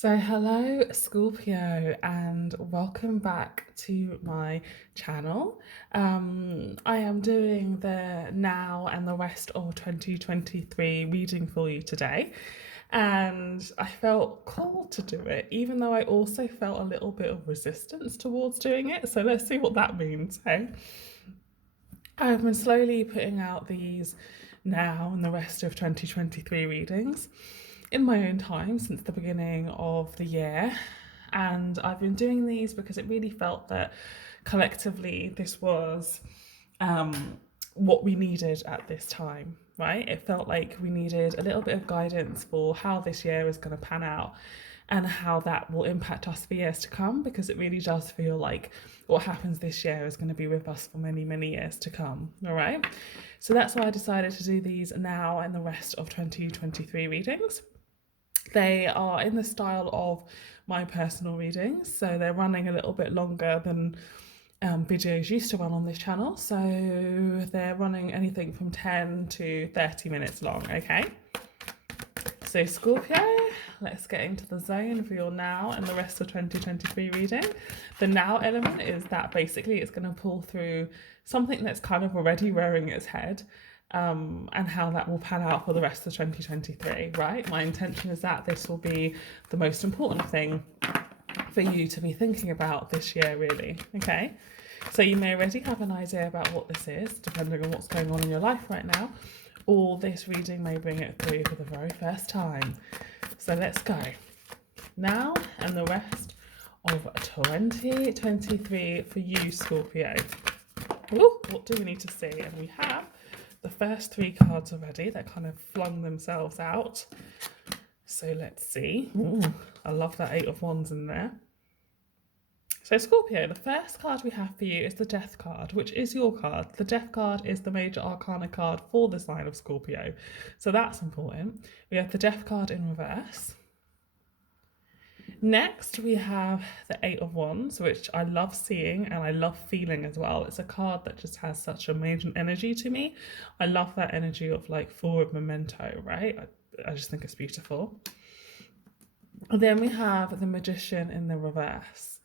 Hello, Scorpio, and welcome back to my channel. I am doing the now and the rest of 2023 reading for you today, and I felt called to do it, even though I also felt a little bit of resistance towards doing it. So, let's see what that means. Hey, I've been slowly putting out these now and the rest of 2023 readings in my own time since the beginning of the year. And I've been doing these because it really felt that collectively this was what we needed at this time, right? It felt like we needed a little bit of guidance for how this year is going to pan out and how that will impact us for years to come, because it really does feel like what happens this year is going to be with us for many, many years to come. All right. So that's why I decided to do these now and the rest of 2023 readings. They are in the style of my personal readings, so they're running a little bit longer than videos used to run on this channel. So they're running anything from 10 to 30 minutes long, okay? So Scorpio, let's get into the zone for your now and the rest of 2023 reading. The now element is that basically it's going to pull through something that's kind of already rearing its head, and how that will pan out for the rest of 2023, right? My intention is that this will be the most important thing for you to be thinking about this year, really, okay? So you may already have an idea about what this is, depending on what's going on in your life right now, or this reading may bring it through for the very first time. So let's go. Now and the rest of 2023 for you, Scorpio. Ooh, what do we need to see? And we have the first three cards already that kind of flung themselves out. So let's see. Ooh, I love that Eight of Wands in there. So Scorpio, the first card we have for you is the Death card, which is your card. The Death card is the major arcana card for the sign of Scorpio. So that's important. We have the Death card in reverse. Next, we have the Eight of Wands, which I love seeing and I love feeling as well. It's a card that just has such amazing energy to me. I love that energy of like forward memento, right? I just think it's beautiful. And then we have the Magician in the reverse.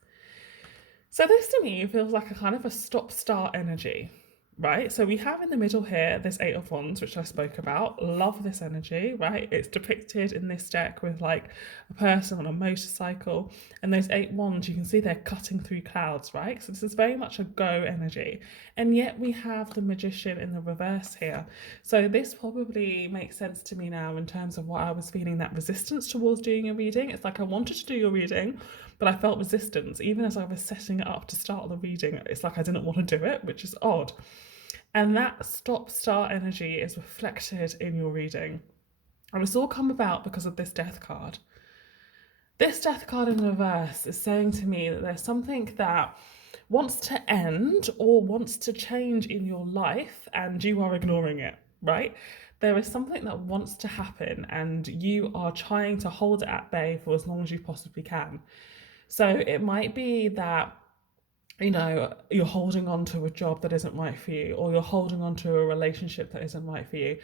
So this to me feels like a kind of a stop-start energy, right? So we have in the middle here this Eight of Wands, which I spoke about. Love this energy, right? It's depicted in this deck with like a person on a motorcycle, and those Eight Wands, you can see they're cutting through clouds, right? So this is very much a go energy. And yet we have the Magician in the reverse here. So this probably makes sense to me now in terms of why I was feeling that resistance towards doing a reading. It's like I wanted to do your reading, but I felt resistance. Even as I was setting it up to start the reading, it's like I didn't want to do it, which is odd. And that stop-start energy is reflected in your reading. And it's all come about because of this Death card. This Death card in reverse is saying to me that there's something that wants to end or wants to change in your life and you are ignoring it, right? There is something that wants to happen and you are trying to hold it at bay for as long as you possibly can. So it might be that, you know, you're holding on to a job that isn't right for you, or you're holding on to a relationship that isn't right for you.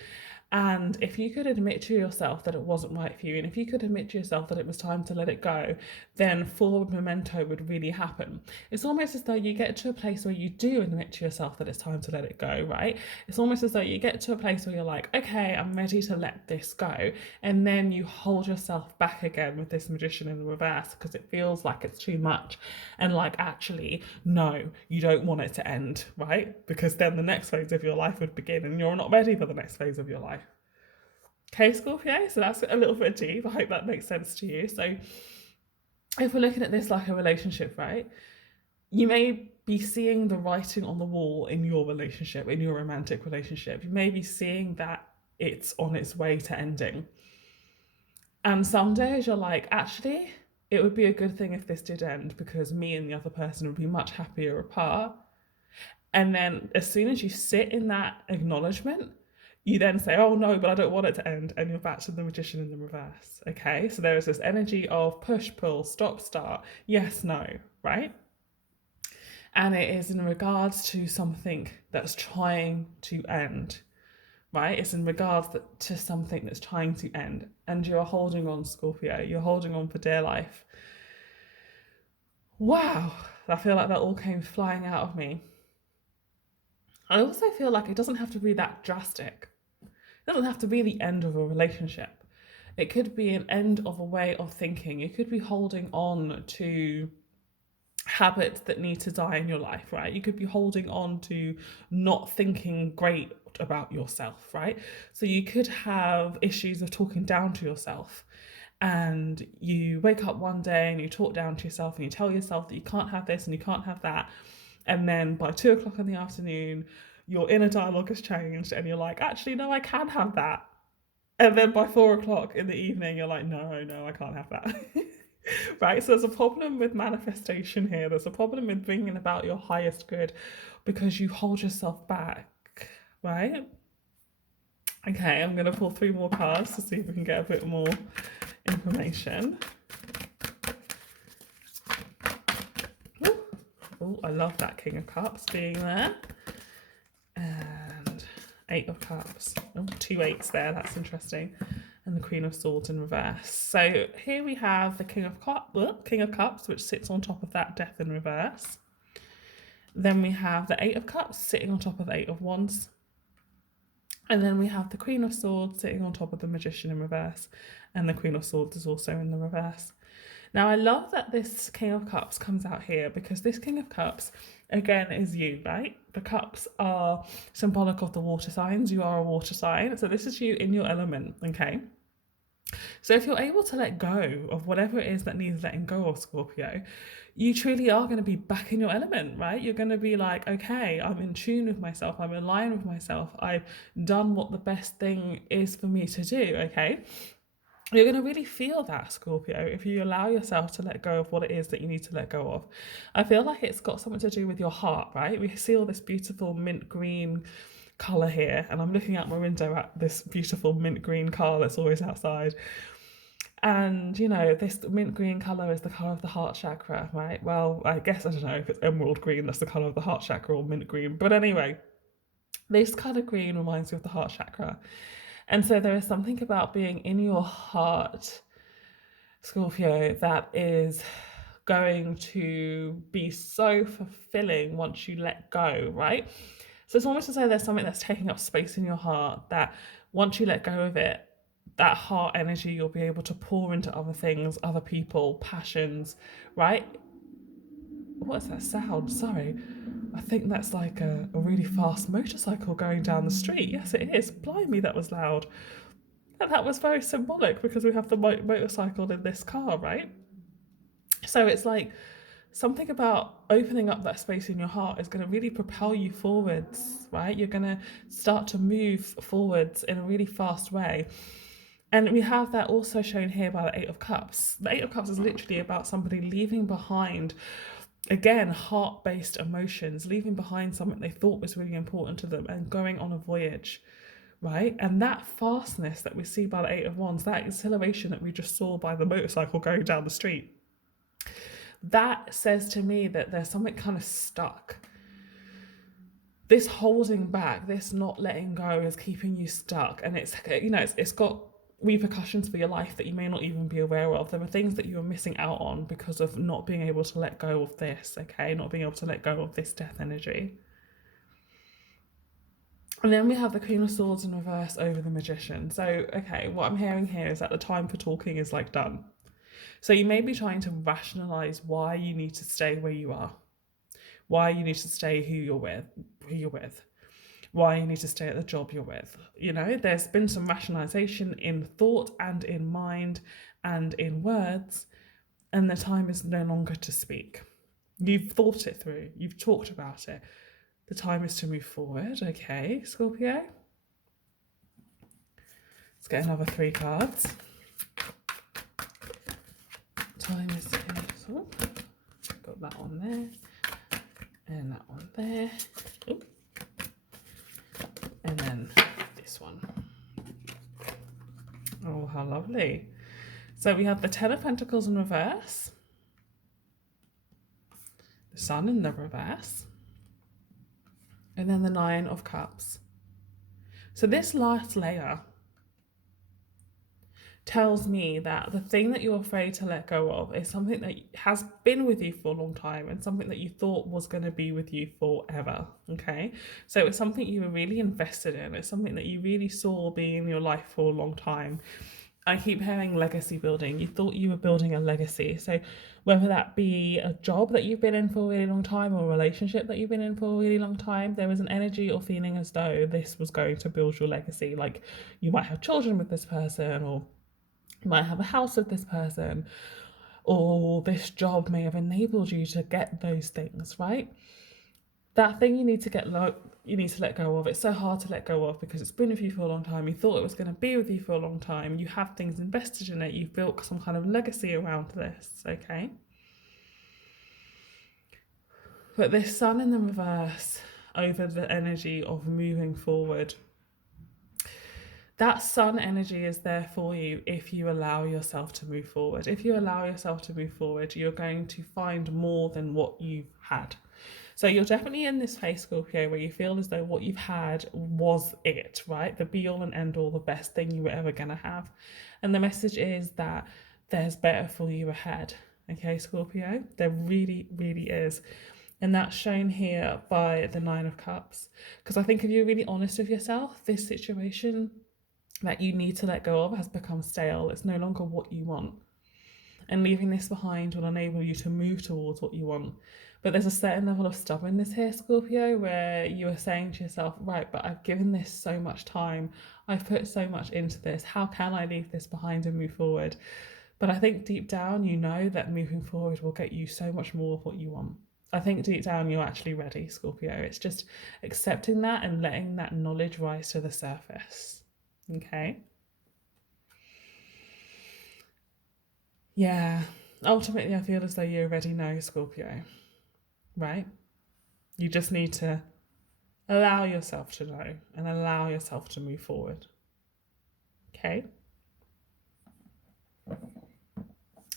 And if you could admit to yourself that it wasn't right for you, and if you could admit to yourself that it was time to let it go, then forward memento would really happen. It's almost as though you get to a place where you do admit to yourself that it's time to let it go, right? It's almost as though you get to a place where you're like, okay, I'm ready to let this go. And then you hold yourself back again with this Magician in the reverse because it feels like it's too much. And like, actually, no, you don't want it to end, right? Because then the next phase of your life would begin and you're not ready for the next phase of your life. Okay, Scorpio, so that's a little bit deep. I hope that makes sense to you. So if we're looking at this like a relationship, right, you may be seeing the writing on the wall in your relationship, in your romantic relationship. You may be seeing that it's on its way to ending. And some days you're like, actually, it would be a good thing if this did end because me and the other person would be much happier apart. And then as soon as you sit in that acknowledgement, you then say, oh no, but I don't want it to end. And you're back to the Magician in the reverse. Okay. So there is this energy of push, pull, stop, start, yes, no, right? And it is in regards to something that's trying to end, right? It's in regards to something that's trying to end, and you're holding on, Scorpio. You're holding on for dear life. Wow, I feel like that all came flying out of me. I also feel like it doesn't have to be that drastic. It doesn't have to be the end of a relationship. It could be an end of a way of thinking. You could be holding on to habits that need to die in your life, right? You could be holding on to not thinking great about yourself, right? So you could have issues of talking down to yourself. And you wake up one day and you talk down to yourself and you tell yourself that you can't have this and you can't have that. And then by 2 o'clock in the afternoon, your inner dialogue has changed and you're like, actually, no, I can have that. And then by 4 o'clock in the evening, you're like, no, I can't have that. Right? So there's a problem with manifestation here. There's a problem with bringing about your highest good because you hold yourself back, right? Okay, I'm going to pull 3 more cards to see if we can get a bit more information. Oh, I love that King of Cups being there. And 8 of Cups. Oh, 2 8s there. That's interesting. And the Queen of Swords in reverse. So here we have the King of Cups, which sits on top of that Death in reverse. Then we have the 8 of Cups sitting on top of the 8 of Wands. And then we have the Queen of Swords sitting on top of the Magician in reverse. And the Queen of Swords is also in the reverse. Now, I love that this King of Cups comes out here because this King of Cups, again, is you, right? The cups are symbolic of the water signs. You are a water sign. So this is you in your element, okay? So if you're able to let go of whatever it is that needs letting go of, Scorpio, you truly are going to be back in your element, right? You're going to be like, okay, I'm in tune with myself. I'm in line with myself. I've done what the best thing is for me to do, okay? You're going to really feel that, Scorpio, if you allow yourself to let go of what it is that you need to let go of. I feel like it's got something to do with your heart, right? We see all this beautiful mint green colour here, and I'm looking out my window at this beautiful mint green car that's always outside. And, you know, this mint green colour is the colour of the heart chakra, right? Well, I guess, I don't know if it's emerald green, that's the colour of the heart chakra, or mint green. But anyway, this colour green reminds me of the heart chakra. And so there is something about being in your heart, Scorpio, that is going to be so fulfilling once you let go, right? So it's almost as though there's something that's taking up space in your heart that once you let go of it, that heart energy you'll be able to pour into other things, other people, passions, right? What's that sound? Sorry. I think that's like a really fast motorcycle going down the street. Yes, it is. Blimey, that was loud. And that was very symbolic because we have the motorcycle in this car, right? So it's like something about opening up that space in your heart is going to really propel you forwards, right? You're going to start to move forwards in a really fast way. And we have that also shown here by the 8 of Cups. The 8 of Cups is literally about somebody leaving behind, again, heart-based emotions, leaving behind something they thought was really important to them and going on a voyage, right? And that fastness that we see by the 8 of Wands, that exhilaration that we just saw by the motorcycle going down the street, that says to me that there's something kind of stuck. This holding back, this not letting go is keeping you stuck. And it's, you know, it's got repercussions for your life that you may not even be aware of. There are things that you're missing out on because of not being able to let go of this, okay? Not being able to let go of this death energy. And then we have the Queen of Swords in reverse over the Magician. So, okay, what I'm hearing here is that the time for talking is like done. So you may be trying to rationalize why you need to stay where you are, why you need to stay who you're with, why you need to stay at the job you're with. You know, there's been some rationalization in thought and in mind and in words, and the time is no longer to speak. You've thought it through, you've talked about it. The time is to move forward, okay, Scorpio? Let's get another 3 cards. Time is to got that one there, and that one there. Ooh. And then this one. Oh, how lovely. So we have the 10 of Pentacles in reverse, the Sun in the reverse, and then the 9 of Cups. So this last layer tells me that the thing that you're afraid to let go of is something that has been with you for a long time and something that you thought was going to be with you forever. Okay, so it's something you were really invested in, it's something that you really saw being in your life for a long time. I keep hearing legacy building. You thought you were building a legacy. So whether that be a job that you've been in for a really long time or a relationship that you've been in for a really long time, there was an energy or feeling as though this was going to build your legacy. Like you might have children with this person, or you might have a house with this person, or this job may have enabled you to get those things, right? That thing you need to let go of. It's so hard to let go of because it's been with you for a long time. You thought it was going to be with you for a long time. You have things invested in it. You've built some kind of legacy around this, okay? But this sun in the reverse over the energy of moving forward, that sun energy is there for you if you allow yourself to move forward. If you allow yourself to move forward, you're going to find more than what you've had. So you're definitely in this phase, Scorpio, where you feel as though what you've had was it, right? The be all and end all, the best thing you were ever going to have. And the message is that there's better for you ahead. Okay, Scorpio? There really, really is. And that's shown here by the Nine of Cups. Because I think if you're really honest with yourself, this situation that you need to let go of has become stale. It's no longer what you want. And leaving this behind will enable you to move towards what you want. But there's a certain level of stubbornness here, Scorpio, where you are saying to yourself, right, but I've given this so much time. I've put so much into this. How can I leave this behind and move forward? But I think deep down, you know that moving forward will get you so much more of what you want. I think deep down, you're actually ready, Scorpio. It's just accepting that and letting that knowledge rise to the surface. Okay. Yeah. Ultimately, I feel as though you already know, Scorpio, right? You just need to allow yourself to know and allow yourself to move forward. Okay.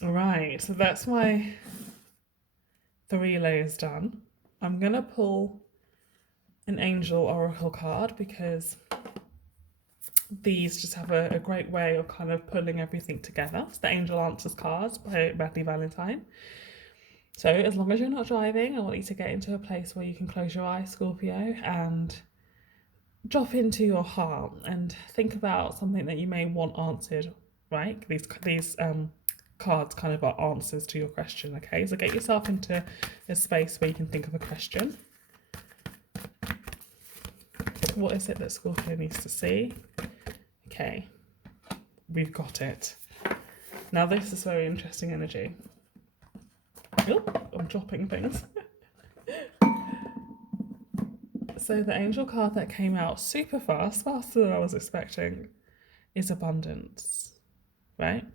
All right. So that's my 3 layers done. I'm going to pull an angel oracle card because these just have a great way of kind of pulling everything together. It's the Angel Answers cards by Matthew Valentine. So as long as you're not driving, I want you to get into a place where you can close your eyes, Scorpio, and drop into your heart and think about something that you may want answered, right? These cards kind of are answers to your question, okay? So get yourself into a space where you can think of a question. What is it that Scorpio needs to see? Okay, we've got it. Now this is very interesting energy. Oh, I'm dropping things. So the angel card that came out super fast, faster than I was expecting, is abundance, right?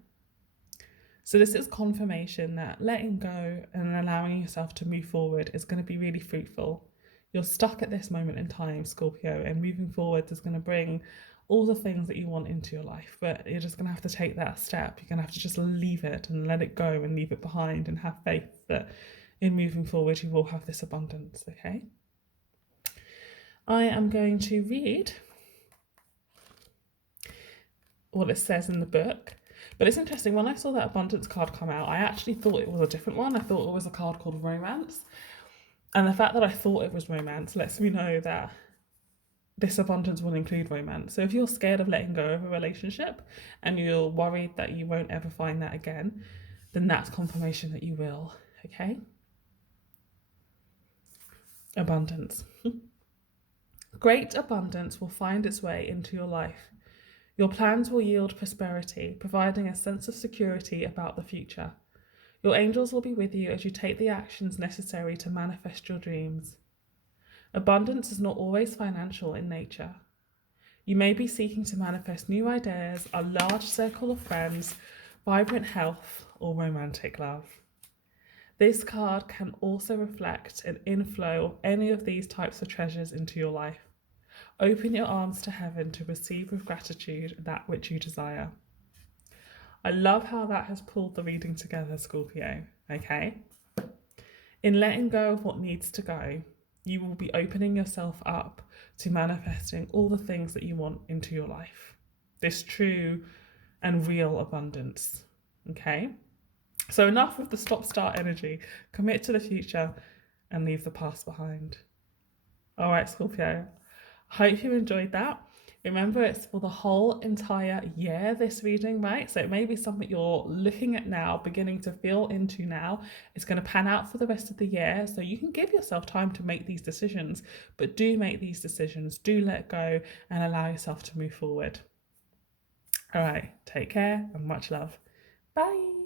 So this is confirmation that letting go and allowing yourself to move forward is going to be really fruitful. You're stuck at this moment in time, Scorpio, and moving forward is going to bring all the things that you want into your life, but you're just going to have to take that step. You're going to have to just leave it and let it go and leave it behind and have faith that in moving forward you will have this abundance, okay? I am going to read what it says in the book, but it's interesting. When I saw that abundance card come out, I actually thought it was a different one. I thought it was a card called romance, and the fact that I thought it was romance lets me know that this abundance will include romance. So if you're scared of letting go of a relationship and you're worried that you won't ever find that again, then that's confirmation that you will, okay? Abundance. Great abundance will find its way into your life. Your plans will yield prosperity, providing a sense of security about the future. Your angels will be with you as you take the actions necessary to manifest your dreams. Abundance is not always financial in nature. You may be seeking to manifest new ideas, a large circle of friends, vibrant health, or romantic love. This card can also reflect an inflow of any of these types of treasures into your life. Open your arms to heaven to receive with gratitude that which you desire. I love how that has pulled the reading together, Scorpio, okay? In letting go of what needs to go, You will be opening yourself up to manifesting all the things that you want into your life. This true and real abundance. Okay? So enough with the stop-start energy. Commit to the future and leave the past behind. All right, Scorpio. Hope you enjoyed that. Remember, it's for the whole entire year, this reading, right? So it may be something you're looking at now, beginning to feel into now. It's going to pan out for the rest of the year. So you can give yourself time to make these decisions, but do make these decisions. Do let go and allow yourself to move forward. All right, take care and much love. Bye.